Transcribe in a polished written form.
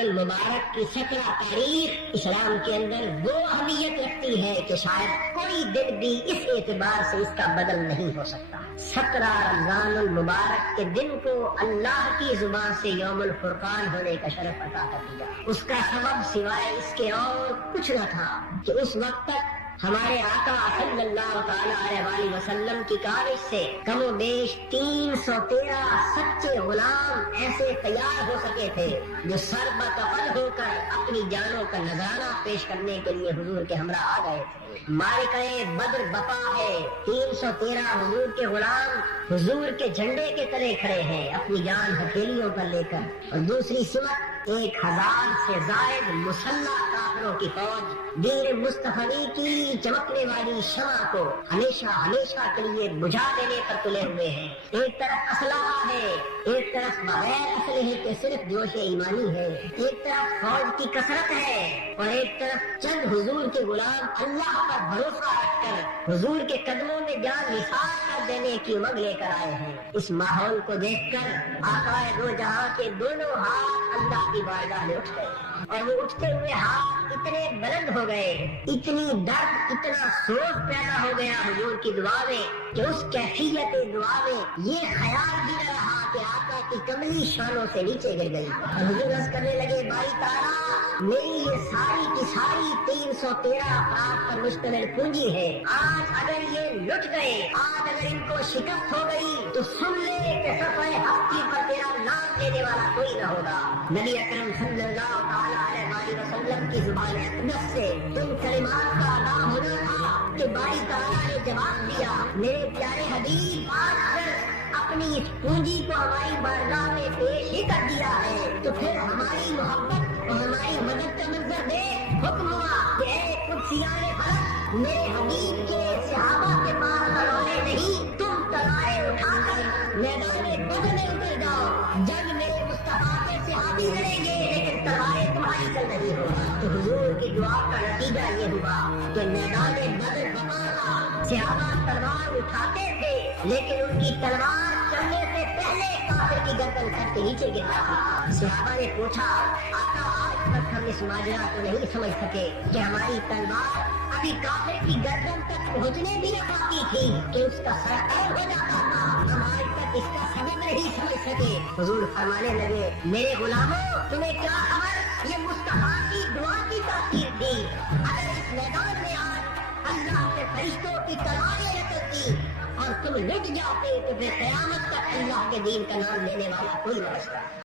المبارک کی 17 تاریخ اسلام کے اندر وہ اہمیت رکھتی ہے کہ شاید کوئی دن بھی اس اعتبار سے اس کا بدل نہیں ہو سکتا۔ 17 رمضان المبارک کے دن کو اللہ کی زبان سے یوم الفرقان ہونے کا شرف عطا کر دیا۔ اس کا سبب سوائے اس کے اور کچھ نہ تھا کہ اس وقت تک ہمارے آقا صلی اللہ تعالی علیہ وآلہ وسلم کی کاوش سے کم و بیش 313 سچے غلام ایسے تیار ہو سکے تھے جو سر بطفل ہو کر اپنی جانوں کا نذرانہ پیش کرنے کے لیے حضور کے ہمراہ آ گئے تھے۔ معرکہ بدر بپا ہے، 313 حضور کے غلام حضور کے جھنڈے کے تلے کھڑے ہیں اپنی جان ہتھیلیوں پر لے کر، اور دوسری سمت 1000 سے زائد مسلح کافروں کی فوج دین مصطفی کی چمکنے والی شمع کو ہمیشہ ہمیشہ کے لیے بجھا دینے پر تلے ہوئے ہیں۔ ایک طرف اسلحہ ہے، ایک طرف بغیر اسلحے کے صرف جوش ایمانی ہے، ایک طرف فوج کی کثرت ہے اور ایک طرف چند حضور کے غلام اللہ پر بھروسہ رکھ کر حضور کے قدموں میں جان نثار کر دینے کی امنگ لے کر آئے ہیں۔ اس ماحول کو دیکھ کر آقا دو جہاں کے دونوں ہاتھ اللہ کی بارگاہ میں اٹھ گئے، اور وہ اٹھتے ہوئے ہاتھ اتنے بلند ہو گئے، اتنی درد اتنا سوز پیدا ہو گیا حضور کی دعا میں کہ اس کیفیت دعا میں یہ خیال بھی نہ رہا کہ آقا کی کملی شانوں سے نیچے گر گئی، اور حضور عرض کرنے لگے باری تعالیٰ میری یہ ساری کی ساری 313 افراد پر مشتمل پونجی ہے، آج اگر یہ لٹ گئے، آج اگر ان کو شکست ہو گئی تو سن لے کہ صفحہ ہستی پر تیرا نام لینے والا کوئی نہ ہوگا۔ نبی اکرم صلی اللہ تعالی علیہ وسلم کی زبان اقدس سے ان کلمات کا ادا ہونا تھا کہ باری تعالیٰ نے جواب دیا میرے پیارے حبیب آج اگر اپنی اس پونجی کو ہماری بارگاہ میں پیش ہی کر دیا ہے تو پھر ہماری محبت اور ہماری مدد کا منظر دے۔ حکم ہوا کہ اے قدسیان فلک میرے حبیب کے صحابہ کے پاس تلواریں نہیں، تم تلواریں اٹھا کر میدان بدر میں اتر جاؤ، جنگ میرے مصطفیٰ کے صحابی لڑیں گے لیکن تلواریں تمہاری چل رہی ہو۔ تو حضور کی دعا کا نتیجہ یہ ہوا کہ میدان بدر بپا صحابہ تلوار اٹھاتے تھے لیکن ان کی تلوار چلنے سے پہلے کافر کی گردن کر کے نیچے گرتا تھا۔ صحابہ نے پوچھا آقا آج تک ہم اس ماجرا کو نہیں سمجھ سکے کہ ہماری تلوار ابھی کافر کی گردن تک پہنچنے بھی نہ پاتی تھی کہ اس کا سر قلم ہو جاتا تھا، ہم آج تک اس کا سبب نہیں سمجھ سکے۔ حضور فرمانے لگے میرے غلاموں تمہیں کیا خبر، یہ مصطفیٰ کی دعا کی تاثیر تھی، اگر اس میدان میں آج اللہ کے فرشتوں کی تلواریں نکلتی اور تم لٹ جاتے تو پھر قیامت تک اللہ کے دین کا نام لینے والا کوئی نہ بچتا۔